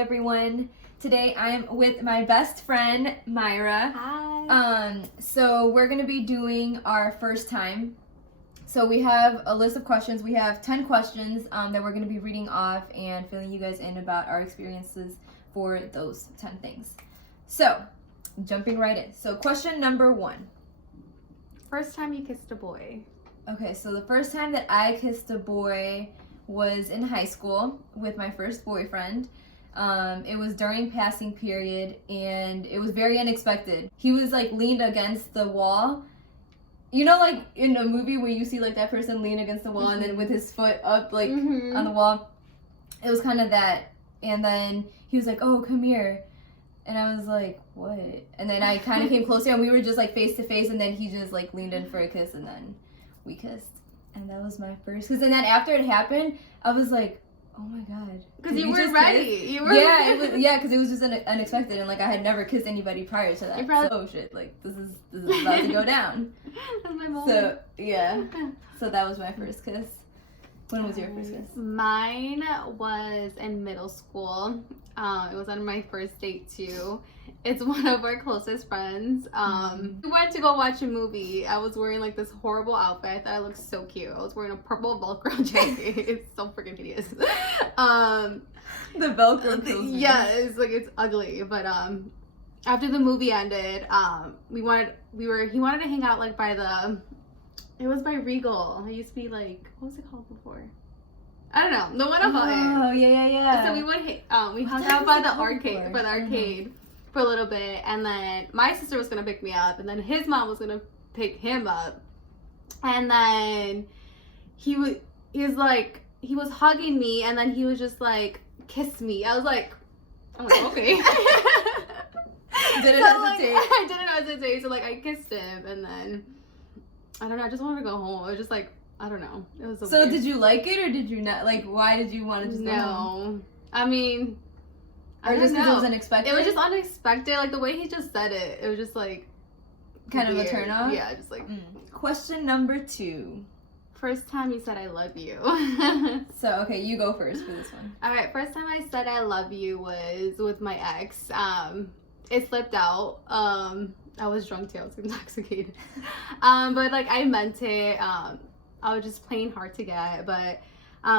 everyone. Today I'm with my best friend Myra. Hi. So we're gonna be doing our first time. So we have a list of questions. We have 10 questions that we're gonna be reading off and filling you guys in about our experiences for those 10 things. So jumping right in. So question number 1. First time you kissed a boy. Okay, so the first time that I kissed a boy was in high school with my first boyfriend. It was during passing period and it was very unexpected. He was like leaned against the wall. You know, like in a movie where you see like that person lean against the wall and then with his foot up like on the wall. It was kind of that. And then he was like, "Oh, come here." And I was like, "What?" And then I kind of came closer and we were just like face to face, and then he just like leaned in for a kiss and then we kissed. And that was my first kiss. And then after it happened, I was like, "Oh my god!" Because you were ready. Kiss? Because it was just unexpected, and like I had never kissed anybody prior to that. Probably... So, oh shit! Like this is about to go down. That's my moment. So yeah, so that was my first kiss. When was your first kiss? Mine was in middle school. It was on my first date too. It's one of our closest friends. We went to go watch a movie. I was wearing like this horrible outfit. I thought I looked so cute. I was wearing a purple Velcro jacket. It's so freaking hideous. The Velcro kills me. Yeah, it's ugly. But after the movie ended, he wanted to hang out like by it was by Regal. It used to be like, what was it called before? I don't know. The one above it. Oh, yeah. So we hung out by the arcade for a little bit, and then my sister was gonna pick me up, and then his mom was gonna pick him up, and then he was hugging me, and then he was just like, "Kiss me." I was like, okay. Didn't hesitate. I didn't hesitate, so like I kissed him, and then I don't know, I just wanted to go home. It was just like, I don't know. It was so weird. Did you like it or did you not? Like, why did you want to just go home? I mean, or just because it was unexpected? It was just unexpected. Like the way he just said it, it was just like kind weird. of a turn off. Yeah, just like. Question number 2. First time you said I love you. So okay, you go first for this one. All right, first time I said I love you was with my ex. It slipped out. I was drunk too. I was intoxicated. But like I meant it. I was just playing hard to get. But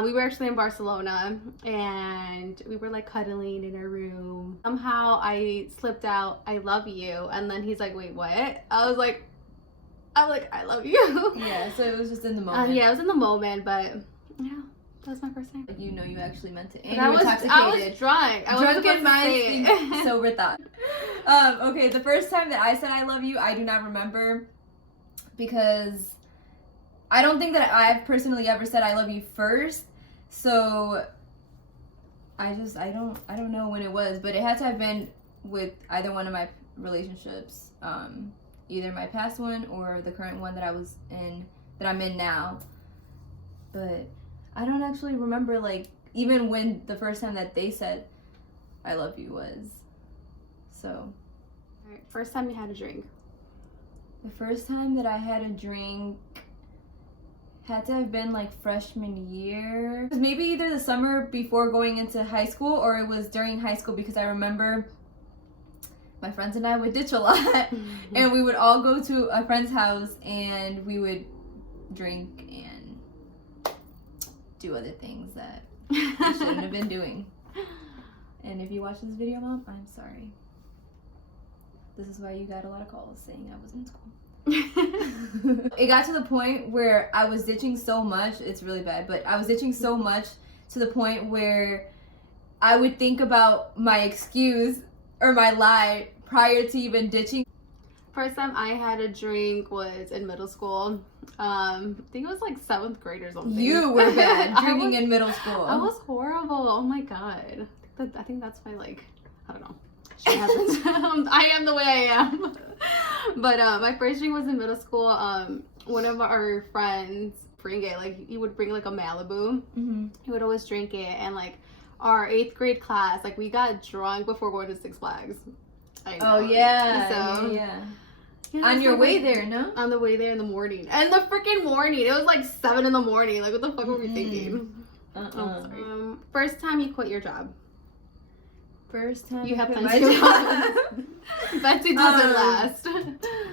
we were actually in Barcelona and we were like cuddling in our room. Somehow I slipped out, "I love you," and then he's like, "Wait, what?" I was like, "I love you." Yeah. So it was just in the moment. Yeah, it was in the moment, but yeah. That was my first time. Like, you know, you actually meant it. And you were intoxicated. I was drunk. Drunken minds, sober thought. Okay, the first time that I said I love you, I do not remember because I don't think that I've personally ever said I love you first. So I don't know when it was, but it had to have been with either one of my relationships, either my past one or the current one that I'm in now. But I don't actually remember, like, even when the first time that they said I love you was. So. All right, first time you had a drink. The first time that I had a drink had to have been, like, freshman year. It was maybe either the summer before going into high school or it was during high school, because I remember my friends and I would ditch a lot. And we would all go to a friend's house and we would drink and do other things that I shouldn't have been doing. And if you watch this video, Mom, I'm sorry. This is why you got a lot of calls saying I was in school. It got to the point where I was ditching so much, it's really bad, but I was ditching so much to the point where I would think about my excuse or my lie prior to even ditching. First time I had a drink was in middle school. I think it was like 7th grade or something. You were bad drinking in middle school. I was horrible. Oh my god. I think that's why, like, I don't know. Shit happens. I am the way I am. But my first drink was in middle school. One of our friends bring it. Like, he would bring like a Malibu. He would always drink it, and like our 8th grade class, like we got drunk before going to Six Flags. I know. Oh yeah. So yeah. On your way there, no? On the way there in the morning. And the freaking morning. It was like 7 in the morning. Like, what the fuck were we thinking? Uh-uh. First time you quit your job. first time You I have quit plenty my of job. Betsy doesn't last.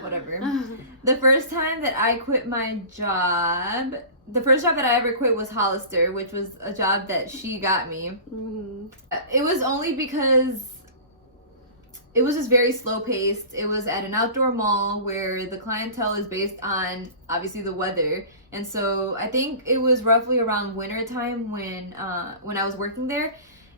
Whatever. The first time that I quit my job, the first job that I ever quit was Hollister, which was a job that she got me. Mm-hmm. It was only because it was just very slow paced. It was at an outdoor mall where the clientele is based on obviously the weather. And so I think it was roughly around winter time when I was working there.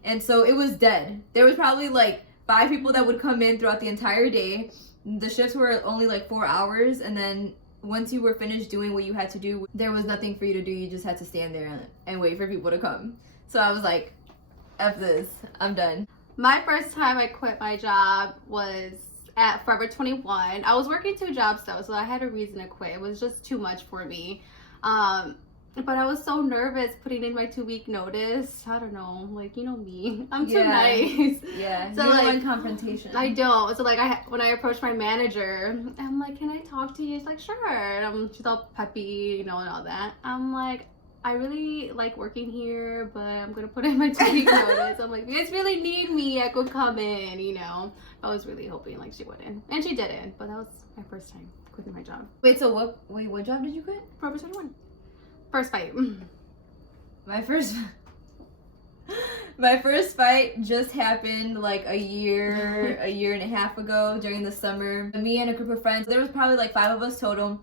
And so it was dead. There was probably like 5 people that would come in throughout the entire day. The shifts were only like 4 hours, and then once you were finished doing what you had to do, there was nothing for you to do. You just had to stand there and wait for people to come. So I was like, F this, I'm done. My first time I quit my job was at Forever 21. I was working 2 jobs though, so I had a reason to quit. It was just too much for me. But I was so nervous putting in my 2-week notice. I don't know, like, you know me. I'm too nice. Yeah, so you don't like want confrontation. I don't. So like when I approached my manager, I'm like, can I talk to you? She's like, sure. And she's all peppy, you know, and all that. I'm like, I really like working here, but I'm gonna put in my 2-week notice. I'm like, if you guys really need me, I could come in, you know. I was really hoping like she wouldn't, and she didn't. But that was my first time quitting my job. Wait, so what job did you quit? Forever 21. First fight. My first fight just happened like a year and a half ago during the summer. Me and a group of friends, there was probably like 5 of us total.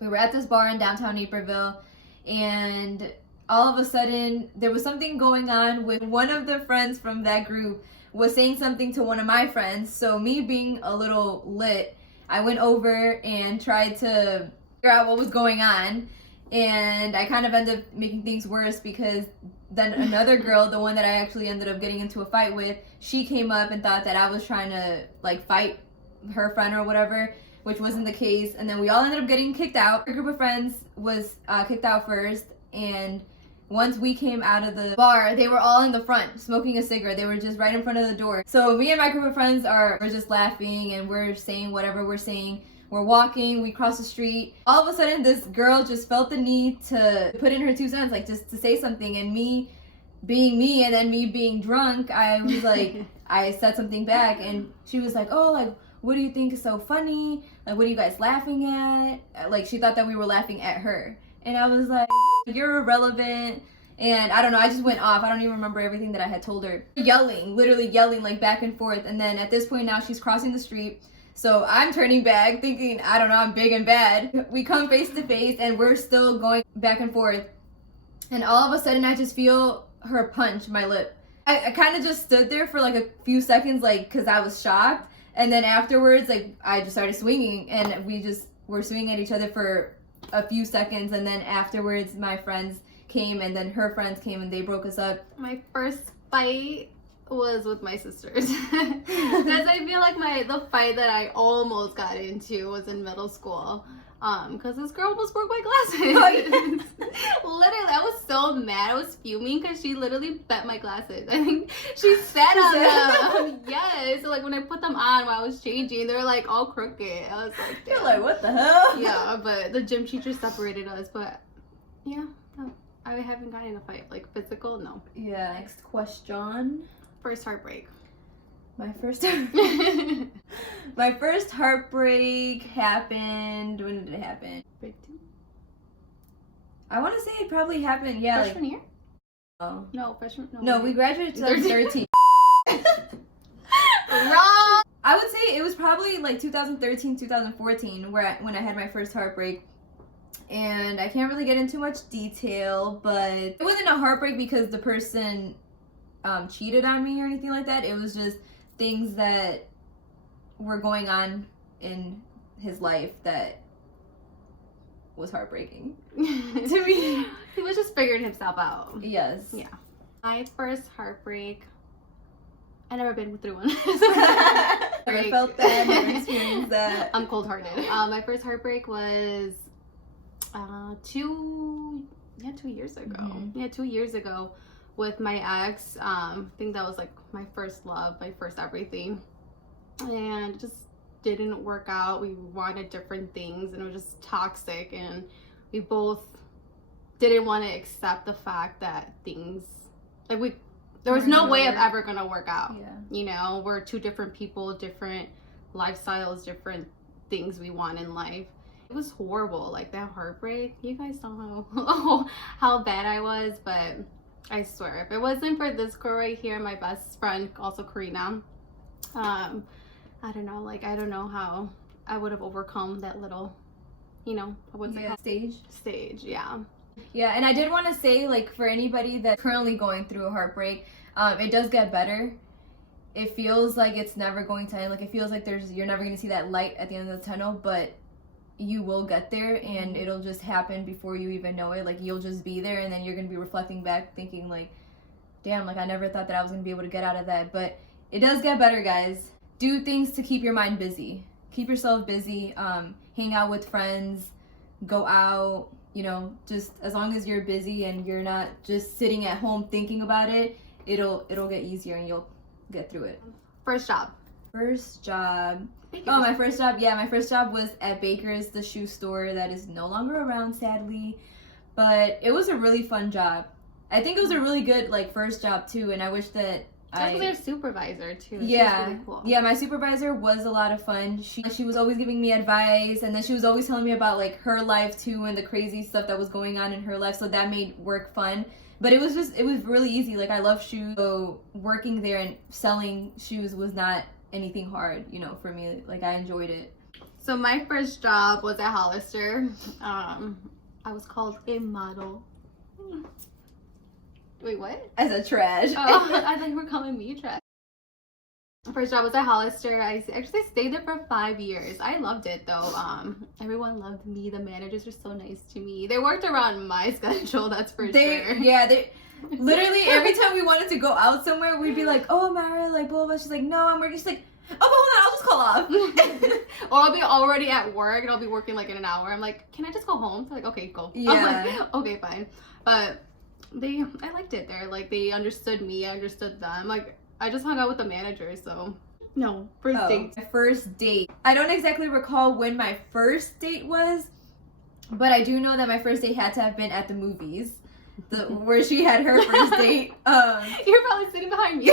We were at this bar in downtown Naperville, and all of a sudden there was something going on with one of the friends from that group was saying something to one of my friends. So me being a little lit, I went over and tried to figure out what was going on. And I kind of ended up making things worse because then another girl, the one that I actually ended up getting into a fight with, she came up and thought that I was trying to like fight her friend or whatever, which wasn't the case. And then we all ended up getting kicked out. Our group of friends was kicked out first, and once we came out of the bar, they were all in the front smoking a cigarette. They were just right in front of the door. So me and my group of friends we're just laughing and we're saying whatever we're saying. We're walking, we cross the street. All of a sudden, this girl just felt the need to put in her 2 cents, like just to say something. And me being me and then me being drunk, I was like, I said something back, and she was like, oh, like, what do you think is so funny? Like, what are you guys laughing at? Like, she thought that we were laughing at her. And I was like, you're irrelevant. And I don't know, I just went off. I don't even remember everything that I had told her. Yelling, literally yelling, like back and forth. And then at this point now, she's crossing the street. So I'm turning back thinking, I don't know, I'm big and bad. We come face to face and we're still going back and forth. And all of a sudden I just feel her punch my lip. I kind of just stood there for like a few seconds, like, cause I was shocked. And then afterwards, like, I just started swinging, and we just were swinging at each other for a few seconds. And then afterwards my friends came, and then her friends came, and they broke us up. My first fight was with my sisters. Because I feel like the fight that I almost got into was in middle school. Because this girl almost broke my glasses. Oh, yes. Literally, I was so mad. I was fuming because she literally bent my glasses. I think she sat on them. Yes. So, like, when I put them on while I was changing, they were like all crooked. I was like, damn. You're like, what the hell? Yeah, but the gym teacher separated us. But yeah, no, I haven't gotten in a fight. Like, physical, no. Yeah, next question. First heartbreak. My first heartbreak happened. When did it happen? Break 2. I want to say it probably happened. Yeah, Freshman year? Oh. No, freshman. No, we graduated 2013. Wrong. I would say it was probably like 2013, 2014, when I had my first heartbreak. And I can't really get into much detail, but it wasn't a heartbreak because the person cheated on me or anything like that. It was just things that were going on in his life that was heartbreaking to me. He was just figuring himself out. Yes. Yeah. My first heartbreak. I never been through one. Never felt that. Never experienced that. I'm cold-hearted. My first heartbreak was 2 years ago. Mm-hmm. Yeah, 2 years ago. With my ex. I think that was like my first love, my first everything, and it just didn't work out. We wanted different things, and it was just toxic, and we both didn't want to accept the fact that things, like, there was no way of ever gonna work out. Yeah. You know, we're two different people, different lifestyles, different things we want in life. It was horrible, like that heartbreak. You guys don't know how bad I was, but I swear, if it wasn't for this girl right here, my best friend, also Karina, I don't know, like I don't know how I would have overcome that little, you know, I would say stage, yeah. Yeah, and I did want to say, like, for anybody that's currently going through a heartbreak, it does get better. It feels like it's never going to end. Like, it feels like you're never going to see that light at the end of the tunnel, but you will get there, and it'll just happen before you even know it. Like, you'll just be there, and then you're going to be reflecting back thinking, like, damn, like, I never thought that I was going to be able to get out of that. But it does get better, guys. Do things to keep your mind busy. Keep yourself busy. Hang out with friends. Go out. You know, just as long as you're busy and you're not just sitting at home thinking about it, it'll get easier and you'll get through it. First job. Baker's. Oh, my first job. Yeah, my first job was at Baker's, the shoe store that is no longer around, sadly. But it was a really fun job. I think it was a really good, like, first job, too. And I wish that Just their supervisor, too. Yeah. Really cool. Yeah, my supervisor was a lot of fun. She was always giving me advice. And then she was always telling me about, like, her life, too, and the crazy stuff that was going on in her life. So that made work fun. But it was really easy. Like, I love shoes. So working there and selling shoes was not anything hard, you know, for me. Like, I enjoyed it. So my first job was at Hollister. I was called a model. Wait, what? As a trash. Oh, I thought you were calling me trash. First job was at Hollister. I actually stayed there for 5 years. I loved it though. Everyone loved me. The managers were so nice to me. They worked around my schedule, that's for sure. Yeah, they literally every time we wanted to go out somewhere, we'd be like, "Oh, Mara, like blah blah." She's like, "No, I'm working." She's like, "Oh, but hold on, I'll just call off." Or I'll be already at work and I'll be working like in an hour. I'm like, "Can I just go home?" They're like, "Okay, go." Yeah. I'm like, "Okay, fine." But I liked it there. Like, they understood me, I understood them. Like, I just hung out with the manager, so no. First date. My first date. I don't exactly recall when my first date was, but I do know that my first date had to have been at the movies, where she had her first date. You're probably sitting behind me.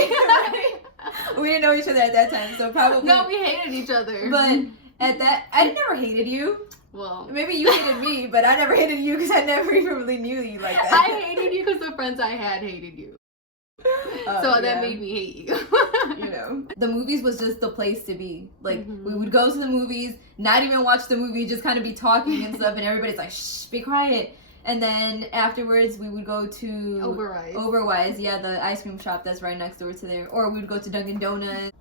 We didn't know each other at that time, so probably. No, we hated each other. But at that, I never hated you. Well, maybe you hated me, but I never hated you because I never even really knew you like that. I hated you because the friends I had hated you. So that made me hate you. You know, the movies was just the place to be. Like, we would go to the movies, not even watch the movie, just kind of be talking and stuff, and everybody's like, "Shh, be quiet." And then afterwards, we would go to Overwise, yeah, the ice cream shop that's right next door to there. Or we would go to Dunkin' Donuts.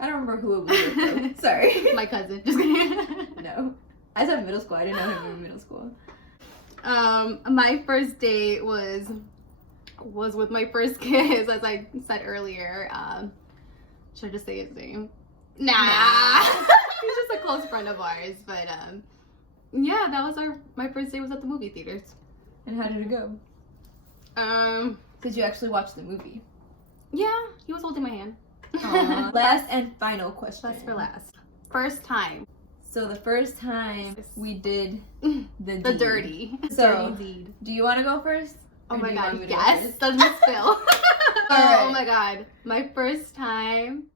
I don't remember who it was with, though. Sorry. My cousin. Just kidding. No. I said middle school. I didn't know him in middle school. My first date was with my first kiss, as I said earlier. Should I just say his name? Nah. He's just a close friend of ours. But yeah, that was my first date was at the movie theaters. And how did it go? Did you actually watch the movie? Yeah, he was holding my hand. Last and final question. Last for last. First time. So the first time we did the dirty. So, dirty deed. Do you want to go first? Oh my god, yes. Let's spill. Oh my god. My first time